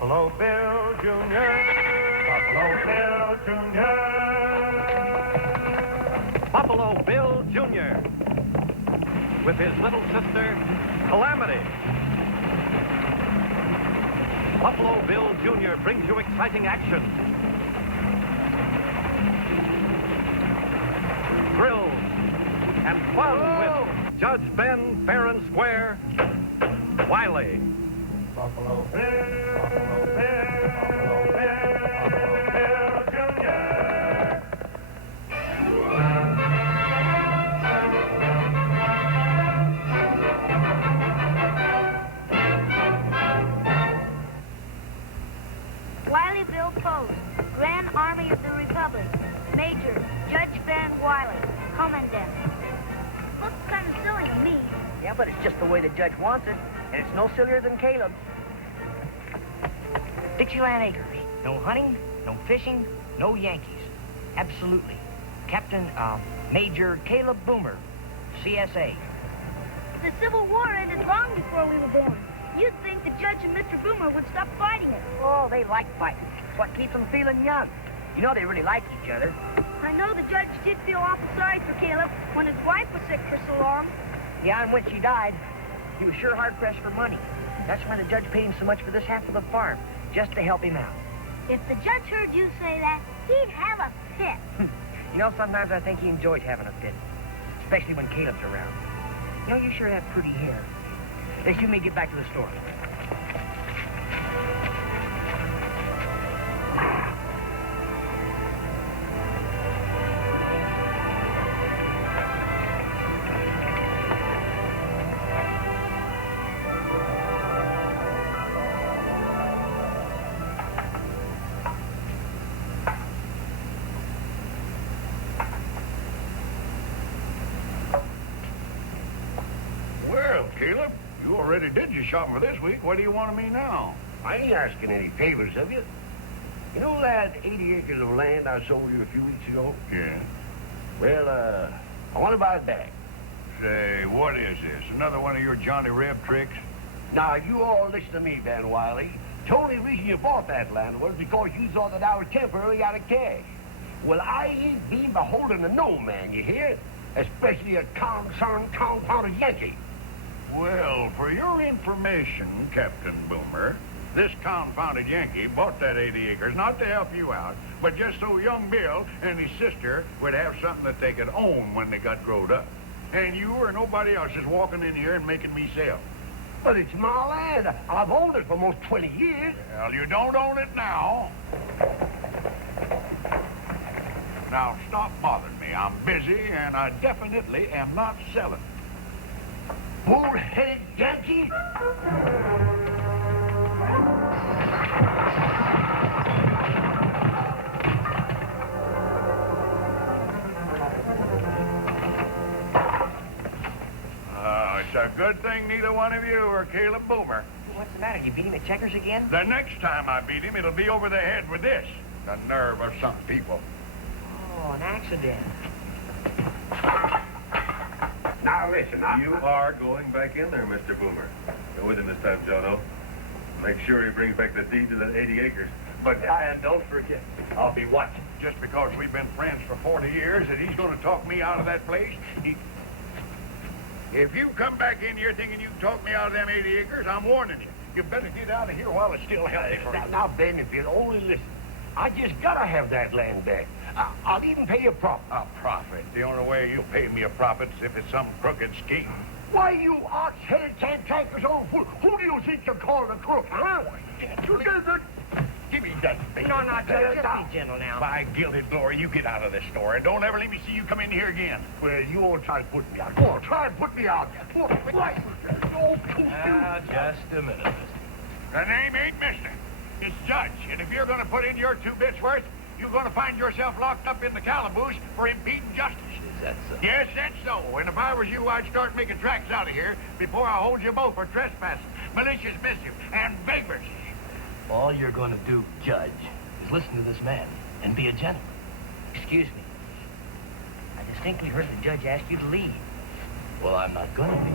Buffalo Bill Jr. Buffalo Bill Jr. Buffalo Bill Jr. with his little sister, Calamity. Buffalo Bill Jr. brings you exciting action, thrills, and fun with Judge Ben, fair and square, Wiley. Buffalo Bill, Buffalo Bill, Buffalo Bill, Buffalo Bill Jr. Wiley Bill Post, Grand Army of the Republic, Major Judge Ben Wiley, Commandant. Looks kind of silly to me. Yeah, but it's just the way the judge wants it, and it's no sillier than Caleb. Dixieland Acres. No hunting, no fishing, no Yankees. Absolutely. Captain, Major Caleb Boomer, CSA. The Civil War ended long before we were born. You'd think the judge and Mr. Boomer would stop fighting it. Oh, they like fighting. It's what keeps them feeling young. You know they really like each other. I know the judge did feel awful sorry for Caleb when his wife was sick for so long. Yeah, and when she died, he was sure hard-pressed for money. That's why the judge paid him so much for this half of the farm, just to help him out. If the judge heard you say that, he'd have a fit. You know, sometimes I think he enjoys having a fit, especially when Caleb's around. You know, you sure have pretty hair. Let's you may get back to the store. Well, Caleb, you already did your shopping for this week. What do you want of me now? I ain't asking any favors of you. You know that 80 acres of land I sold you a few weeks ago? Yeah. Well, I want to buy it back. Say, what is this? Another one of your Johnny Reb tricks? Now, you all listen to me, Van Wiley. The only reason you bought that land was because you thought that I was temporarily out of cash. Well, I ain't been beholden to no man, you hear? Especially a confounded Yankee. Well, for your information, Captain Boomer, this confounded Yankee bought that 80 acres not to help you out, but just so young Bill and his sister would have something that they could own when they got growed up. And you or nobody else is walking in here and making me sell. But it's my land. I've owned it for almost 20 years. Well, you don't own it now. Now, stop bothering me. I'm busy, and I definitely am not selling. Bull-headed Yankee? It's a good thing neither one of you are Caleb Boomer. What's the matter? You beat him at checkers again? The next time I beat him, it'll be over the head with this. The nerve of some people. Oh, an accident. Now listen, You are going back in there, Mr. Boomer. Go with him this time, Jono. Make sure he brings back the deed to that 80 acres. But and don't forget, I'll be watching. Just because we've been friends for 40 years that he's going to talk me out of that place? If you come back in here thinking you can talk me out of them 80 acres, I'm warning you. You better get out of here while it's still healthy for you. Now, Ben, if you'll only listen, I just gotta have that land back. I'll even pay you a profit. A profit? The only way you'll pay me a profit is if it's some crooked scheme. Why, you ox-headed cantankerous old fool, who do you think you're calling a crook, huh? Give me that thing. No, Judge, just be gentle now. By gilded glory, you get out of this store, and don't ever let me see you come in here again. Well, you won't try to put me out. Go on, try and put me out. Why? Oh, Now, just a minute, mister. The name ain't Mister. It's Judge, and if you're going to put in your 2 bits worth, you're going to find yourself locked up in the calaboose for impeding justice. Is that so? Yes, that's so. And if I was you, I'd start making tracks out of here before I hold you both for trespassing, malicious mischief, and vagrancy. All you're going to do, Judge, is listen to this man and be a gentleman. Excuse me. I distinctly heard the judge ask you to leave. Well, I'm not going to be.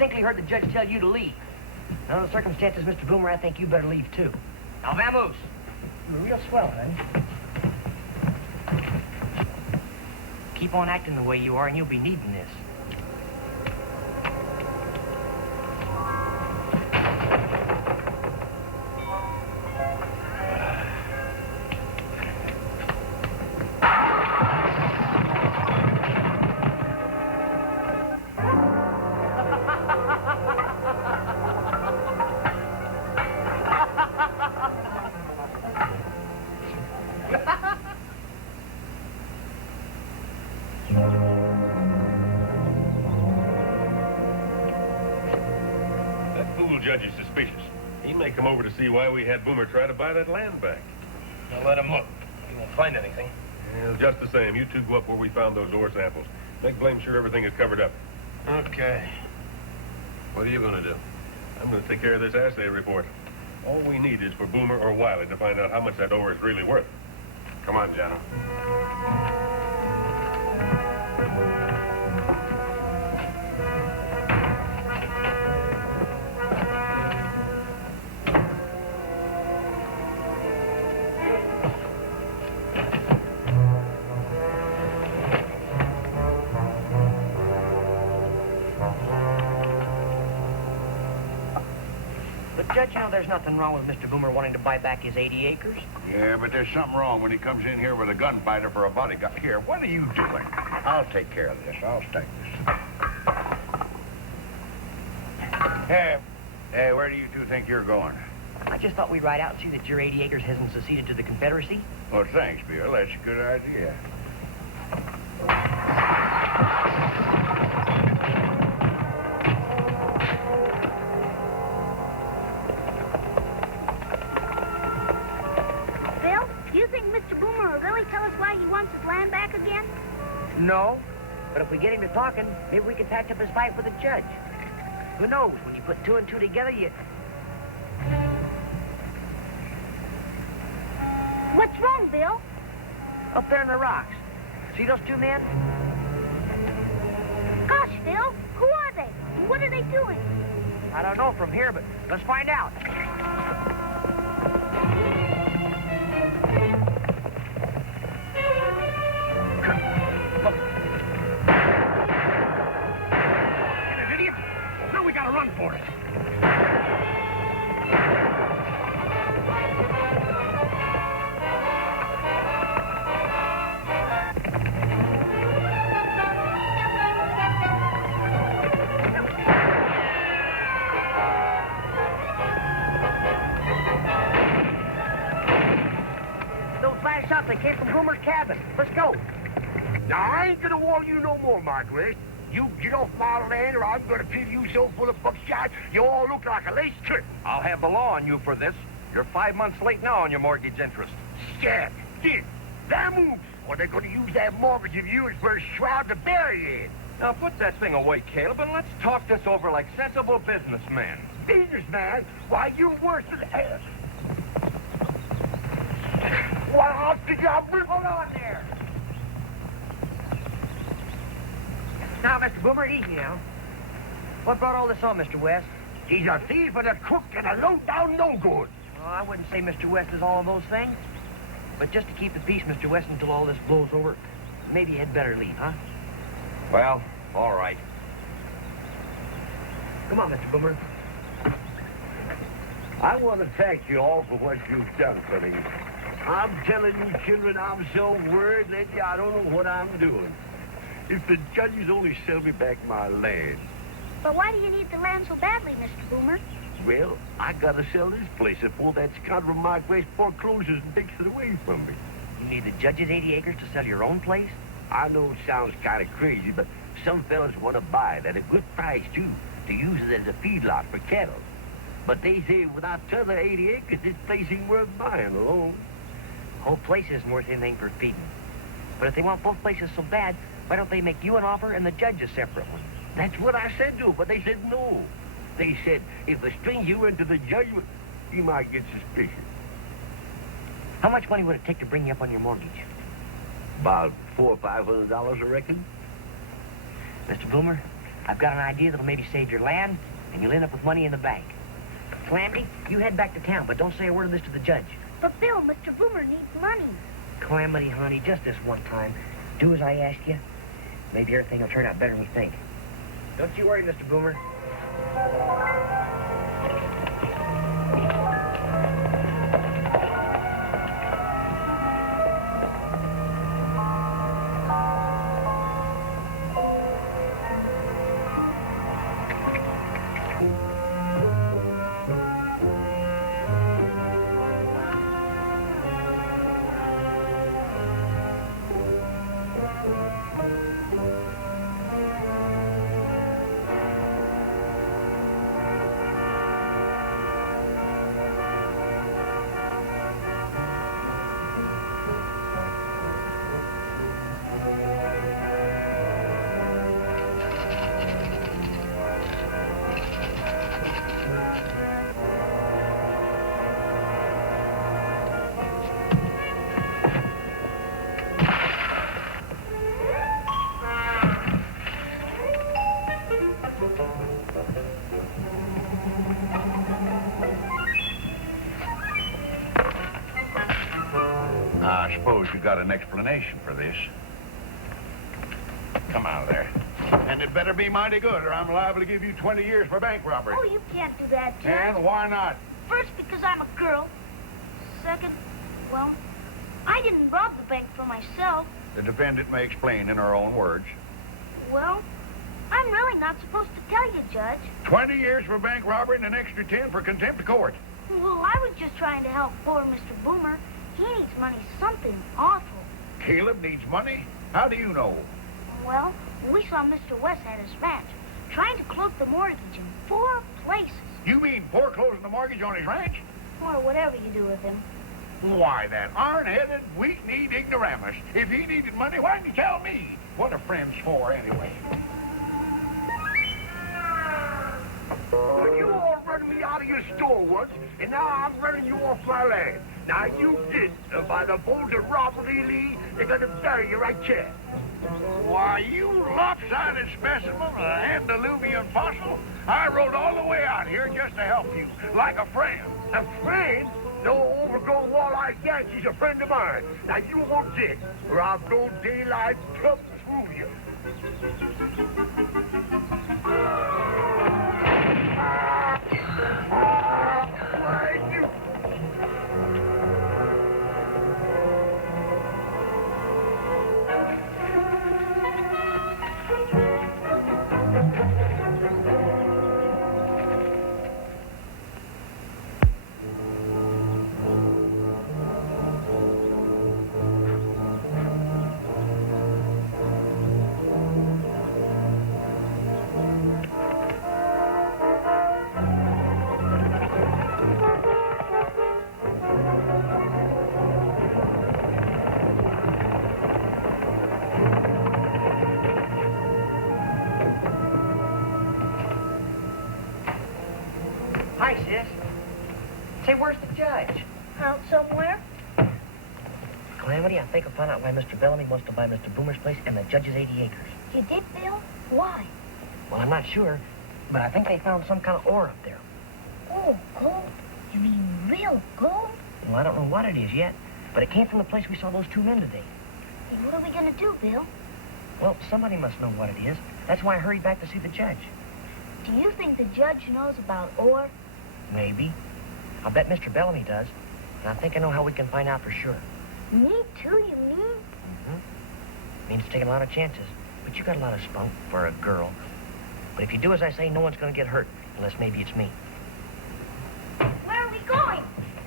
distinctly heard the judge tell you to leave. Now, under the circumstances, Mr. Boomer, I think you better leave, too. Now, vamoose. You're real swell, honey. Keep on acting the way you are, and you'll be needing this. Judge is suspicious. He may come over to see why we had Boomer try to buy that land back. Now let him look. He won't find anything. Yeah, just the same, you two go up where we found those ore samples. Make blame sure everything is covered up. Okay. What are you going to do? I'm going to take care of this assay report. All we need is for Boomer or Wiley to find out how much that ore is really worth. Come on, Jono. Judge, you know there's nothing wrong with Mr. Boomer wanting to buy back his 80 acres. Yeah, but there's something wrong when he comes in here with a gunfighter for a bodyguard. Here, what are you doing? I'll take care of this. I'll stake this. Hey, where do you two think you're going? I just thought we'd ride out and see that your 80 acres hasn't seceded to the Confederacy. Well, thanks, Bill. That's a good idea. Mr. Boomer will really tell us why he wants his land back again? No, but if we get him to talking, maybe we can patch up his fight with the judge. Who knows? When you put two and two together, you... What's wrong, Bill? Up there in the rocks. See those two men? Gosh, Bill, who are they? And what are they doing? I don't know from here, but let's find out. Run for it. Those last shots, they came from Boomer's cabin. Let's go. Now, I ain't gonna warn you no more, Margaret. You get off my land or I'm gonna fill you so full of buckshot you all look like a lace curtain. I'll have the law on you for this. You're 5 months late now on your mortgage interest. Scat, get, that moves. Or they're gonna use that mortgage of yours for a shroud to bury you in. Now put that thing away, Caleb, and let's talk this over like sensible businessmen. Businessman? Why, you're worse than hell. Why, I'll figure out... Hold on there. Now, Mr. Boomer, easy now. What brought all this on, Mr. West? He's a thief and a crook and a low-down no-good. Well, I wouldn't say Mr. West is all of those things. But just to keep the peace, Mr. West, until all this blows over, maybe you had better leave, huh? Well, all right. Come on, Mr. Boomer. I want to thank you all for what you've done for me. I'm telling you, children, I'm so worried that I don't know what I'm doing. If the judges only sell me back my land. But why do you need the land so badly, Mr. Boomer? Well, I gotta sell this place before that scoundrel Mike West forecloses and takes it away from me. You need the judge's 80 acres to sell your own place? I know it sounds kind of crazy, but some fellas want to buy it at a good price, too, to use it as a feedlot for cattle. But they say without t'other 80 acres, this place ain't worth buying alone. The whole place isn't worth anything for feeding. But if they want both places so bad, why don't they make you an offer and the judge a separate one? That's what I said to them, but they said no. They said if the stranger went to the judgment, he might get suspicious. How much money would it take to bring you up on your mortgage? About $400 or $500, I reckon. Mr. Boomer, I've got an idea that'll maybe save your land, and you'll end up with money in the bank. Calamity, you head back to town, but don't say a word of this to the judge. But, Bill, Mr. Boomer needs money. Calamity, honey, just this one time. Do as I ask you. Maybe everything will turn out better than we think. Don't you worry, Mr. Boomer. I suppose you got an explanation for this. Come out of there. And it better be mighty good, or I'm liable to give you 20 years for bank robbery. Oh, you can't do that, Judge. And why not? First, because I'm a girl. Second, well, I didn't rob the bank for myself. The defendant may explain in her own words. Well, I'm really not supposed to tell you, Judge. 20 years for bank robbery and an extra 10 for contempt of court. Well, I was just trying to help poor Mr. Boomer. He needs money something awful. Caleb needs money? How do you know? Well, we saw Mr. West at his ranch, trying to cloak the mortgage in 4 places. You mean foreclosing the mortgage on his ranch? Or whatever you do with him. Why, that iron-headed, weak-kneed ignoramus. If he needed money, why didn't he tell me? What are friends for, anyway? Well, you all run me out of your store once, and now I'm running you off my land. Now, you did, by the Blunder robbery, Lee, they're gonna bury you right here. Why, you lopsided specimen of an antediluvian fossil. I rode all the way out here just to help you, like a friend. A friend? No overgrown wall-eyed Yankee's a friend of mine. Now, you won't dig, or I'll blow daylight plump through you. Why, you... Hi, sis. Say, where's the judge? Out somewhere? Calamity, I think I found out why Mr. Bellamy wants to buy Mr. Boomer's place and the judge's 80 acres. You did, Bill? Why? Well, I'm not sure, but I think they found some kind of ore up there. Oh, gold? You mean real gold? Well, I don't know what it is yet, but it came from the place we saw those 2 men today. Hey, what are we gonna do, Bill? Well, somebody must know what it is. That's why I hurried back to see the judge. Do you think the judge knows about ore? Maybe. I'll bet Mr. Bellamy does. And I think I know how we can find out for sure. Me too, you mean? Means taking a lot of chances. But you got a lot of spunk for a girl. But if you do as I say, no one's going to get hurt. Unless maybe it's me. Where are we going?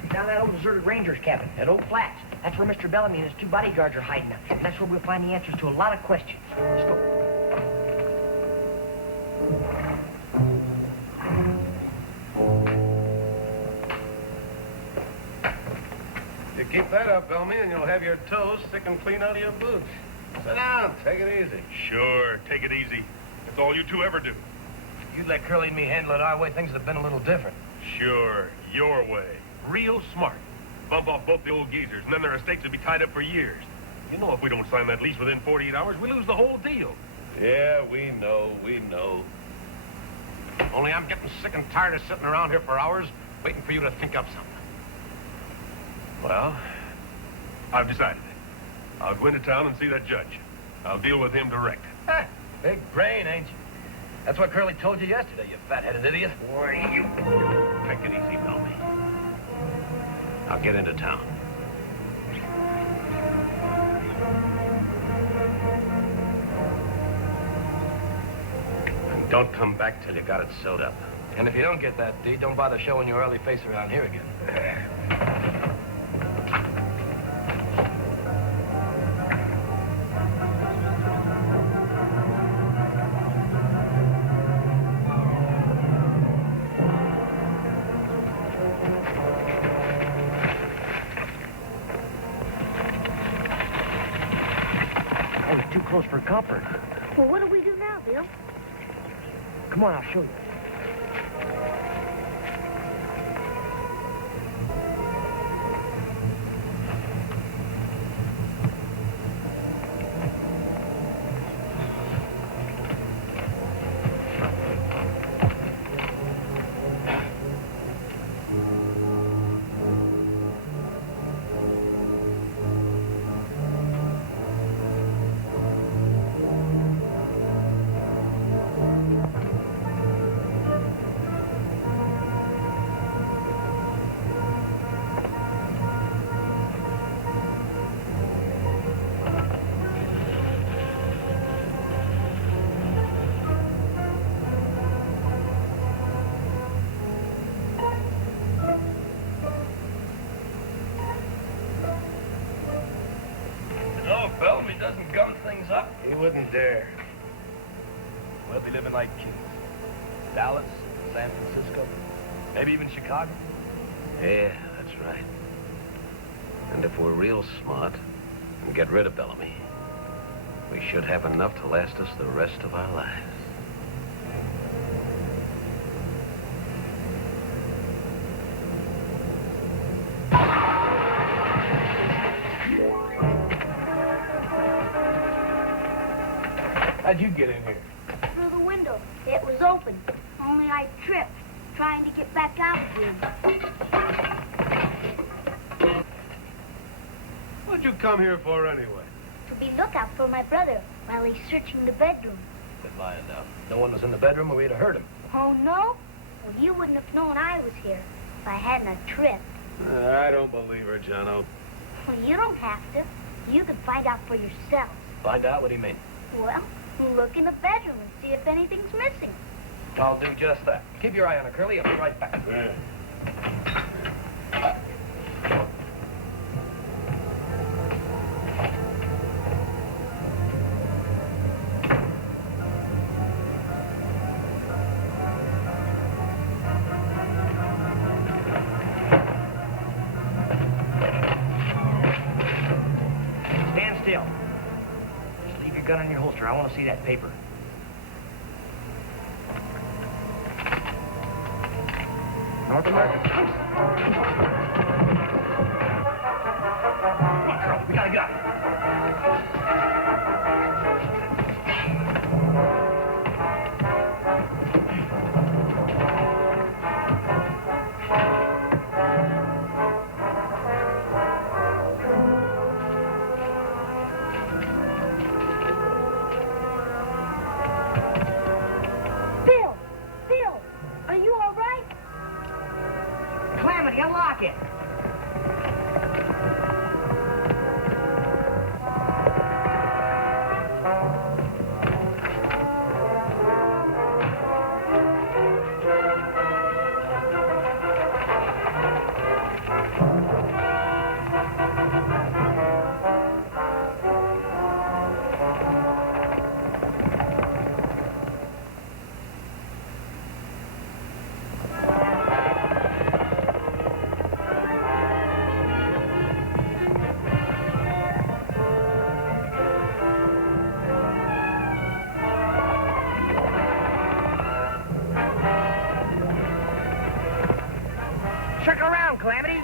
Down that old deserted ranger's cabin at Oak Flats. That's where Mr. Bellamy and his 2 bodyguards are hiding out. And that's where we'll find the answers to a lot of questions. Let's go. You keep that up, Bellamy, and you'll have your toes sticking clean out of your boots. Sit down. Take it easy. Sure, take it easy. That's all you 2 ever do. If you'd let Curly and me handle it our way, things would have been a little different. Sure, your way. Real smart. Bump off both the old geezers, and then their estates would be tied up for years. You know if we don't sign that lease within 48 hours, we lose the whole deal. Yeah, we know. Only I'm getting sick and tired of sitting around here for hours waiting for you to think up something. Well, I've decided. I'll go into town and see that judge. I'll deal with him direct. Ha! Big brain, ain't you? That's what Curly told you yesterday, you fat-headed idiot. Boy, you... Take it easy, Bellamy. I'll get into town. And don't come back till you got it sewed up. And if you don't get that deed, don't bother showing your early face around here again. Oh, it's too close for comfort. Well, what do we do now, Bill? Come on, I'll show you. No, if Bellamy doesn't gum things up, He wouldn't dare. we'll be living like kings. Dallas, San Francisco, maybe even Chicago. Yeah, that's right. And if we're real smart and get rid of Bellamy, we should have enough to last us the rest of our lives. How'd you get in here? Through the window. It was open. Only I tripped, trying to get back out again. What'd you come here for anyway? To be lookout for my brother while he's searching the bedroom. Quit lying now. No one was in the bedroom or we'd have heard him. Oh, no? Well, you wouldn't have known I was here if I hadn't have tripped. I don't believe her, Jono. Well, you don't have to. You can find out for yourself. Find out what do you mean? Well, look in the bedroom and see if anything's missing. I'll do just that. Keep your eye on her, Curly. I'll be right back. Stand still. Just leave your gun in your holster. I want to see that paper. North American. Come on, Carl. We gotta go. Bill! Bill! Are you all right? Calamity, unlock it. Circle around, Calamity.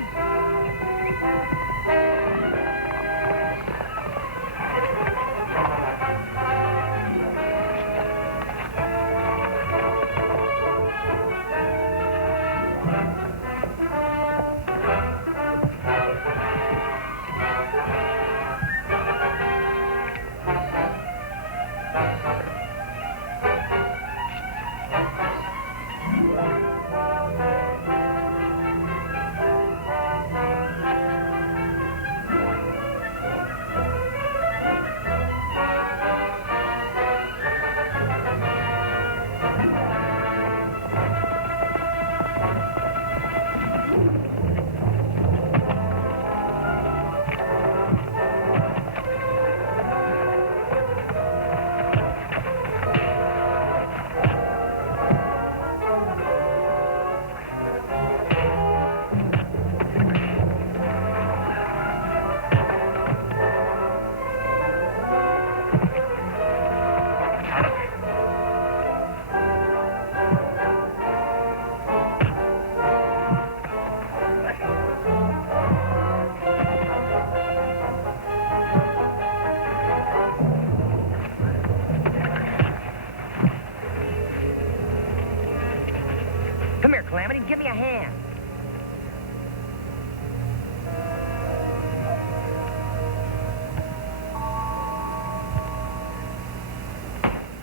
man.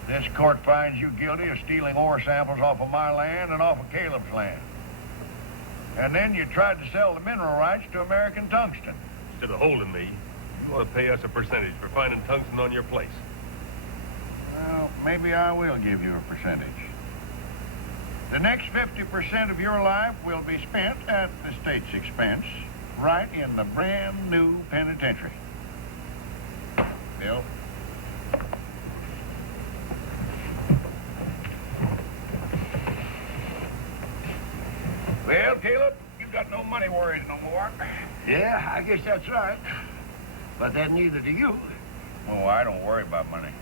This court finds you guilty of stealing ore samples off of my land and off of Caleb's land. And then you tried to sell the mineral rights to American Tungsten. Instead of holding me, you ought to pay us a percentage for finding tungsten on your place. Well, maybe I will give you a percentage. The next 50% of your life will be spent at the state's expense, right in the brand new penitentiary. Bill? Well, Caleb, you got no money worries no more. Yeah, I guess that's right. But then neither do you. Oh, I don't worry about money.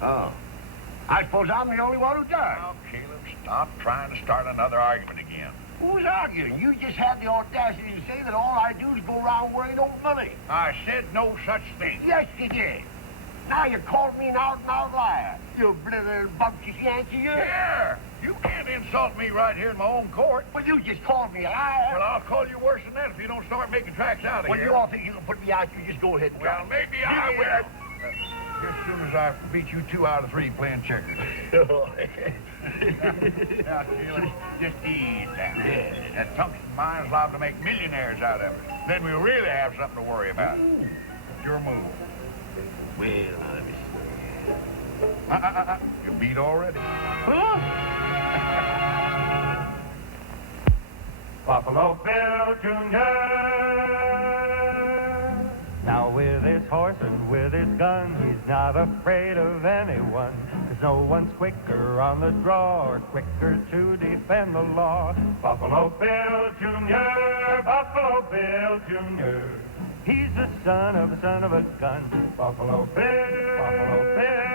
Oh. I suppose I'm the only one who does. Now, Caleb, stop trying to start another argument again. Who's arguing? You just had the audacity to say that all I do is go around worrying over money. I said no such thing. Yes, you did. Now you called me an out-and-out liar. You blithering bumptious Yankee, you. Here! You can't insult me right here in my own court. Well, you just called me a liar. Well, I'll call you worse than that if you don't start making tracks out of When here. you all think you can put me out, you just go ahead and Well, try. maybe I will. As soon as I beat you 2 out of 3 playing checkers. Now, Caleb, just ease down. Yeah. That tungsten mine's liable to make millionaires out of it. Then we really have something to worry about. Your move. Well, let me see. You beat already. Buffalo Bill Jr. Now with his horse and with his gun, he's not afraid of anyone. 'Cause no one's quicker on the draw or quicker to defend the law. Buffalo Bill Jr., Buffalo Bill Jr. He's the son of a gun. Buffalo Bill, Buffalo Bill.